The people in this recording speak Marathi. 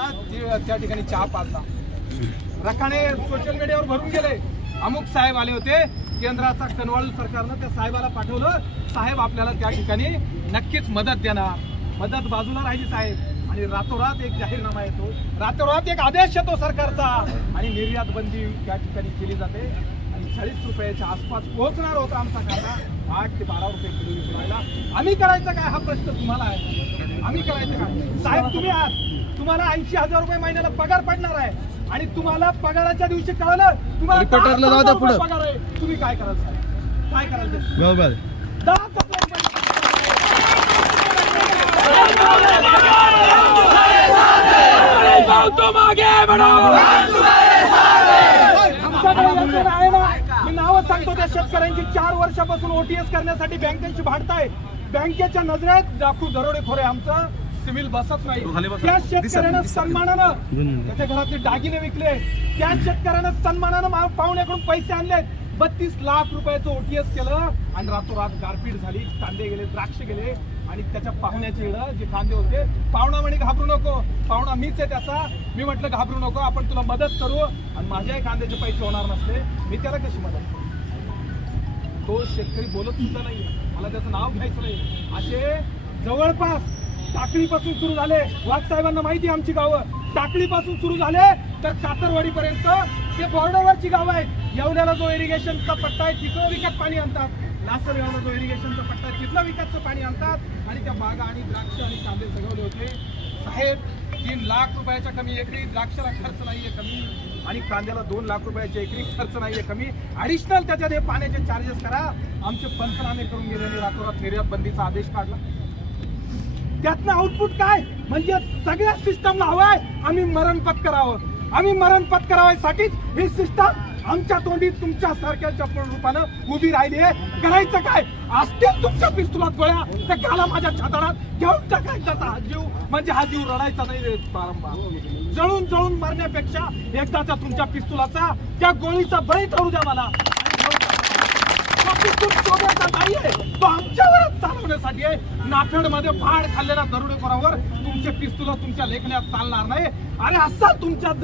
आला त्या ठिकाणी चहा पाजला रखाने सोशल मीडियावर भरून गेले अमुक साहेब आले होते केंद्राचा कनवाळू सरकारनं त्या साहेबाला पाठवलं साहेब आपल्याला त्या ठिकाणी नक्कीच मदत देणार मदत बाजूला राहिली साहेब आणि रातोरात एक जाहीरनामा येतो रातोरात एक आदेश येतो सरकारचा आणि निर्यात बंदी त्या ठिकाणी केली जाते आणि चाळीस रुपयाच्या आसपास पोहोचणार होता आमचा कांदा आठ ते बारा रुपये किलो विकायला आम्ही करायचं काय हा प्रश्न तुम्हाला आहे आम्ही करायचं काय साहेब तुम्ही आहात तुम्हाला ऐंशी हजार रुपये महिन्याला पगार पडणार आहे आणि तुम्हाला पगाराच्या दिवशी कळलं तुम्हाला पगार आहे तुम्ही काय कराल काय कराल बरोबर दहा आमच्याकडे मी नाव सांगतो त्या शेतकऱ्यांची चार वर्षापासून ओटीएस करण्यासाठी बँकेची भांडताय बँकेच्या नजरेत डाकू दरोडेखोर आहे आमचं सिव्हिल बसत नाही त्या शेतकऱ्यानं सन्मानानं त्याच्या घरातले दागिने विकले त्या शेतकऱ्यानं सन्मानानं पाहुण्याकडून पैसे आणले बत्तीस लाख रुपयाचं ओटीएस केलं आणि रातोरात गारपीट झाली कांदे गेले द्राक्ष गेले आणि त्याच्या पाहुण्याचे जे कांदे होते पाहुणा म्हणे घाबरू नको पाहुणा मीच आहे त्याचा मी म्हटलं घाबरू नको आपण तुला मदत करू आणि माझ्याही कांद्याचे पैसे होणार नसते मी त्याला कशी मदत करू तो शेतकरी बोलत सुद्धा नाही मला त्याचं नाव घ्यायचं नाही असे जवळपास टाकळीपासून सुरू झाले वाघ साहेबांना माहिती आमची गावं टाकळीपासून सुरू झाले तर पर्यंत ते बॉर्डरवरची गावं आहेत येवल्याला जो इरिगेशनचा पट्टा आहे तिथं विकत पाणी आणतात लासरगावला जो इरिगेशनचा पट्टा आहे तिथलं विकतचं पाणी आणतात आणि त्या बागा आणि द्राक्ष आणि कांदे सगळं होते साहेब तीन लाख रुपयाच्या कमी एकरी द्राक्षाला खर्च नाहीये कमी आणि कांद्याला दोन लाख रुपयाचे एकरी खर्च नाहीये कमी अडिशनल त्याच्यात हे पाण्याचे चार्जेस करा आमचे पंचनामे करून गेलेले रातोरात निर्यात बंदीचा आदेश काढला त्यातनं आउटपुट काय म्हणजे सगळ्या सिस्टमला हवाय आम्ही मरण पत्करावं आम्ही मरण पत्करावायसाठीच ही सिस्टम आमच्या तोंडी तुमच्या सारख्याच्या रूपानं उभी राहिली आहे करायचं काय असतील तुमच्या पिस्तुलात गोळ्या तर गाला माझ्या छातडात घेऊन टाकायचा हा जीव म्हणजे हा जीव रडायचा नाही बारंबार जळून जळून मरण्यापेक्षा एकदाचा तुमच्या पिस्तुलाचा त्या गोळीचा बळी ठरू द्या मला नाहीये मध्ये भाड खाल्लेल्या दरोडेखोरावर तुमच्या पिस्तुला तुमच्या लेखण्यात चालणार नाही अरे असा तुमच्या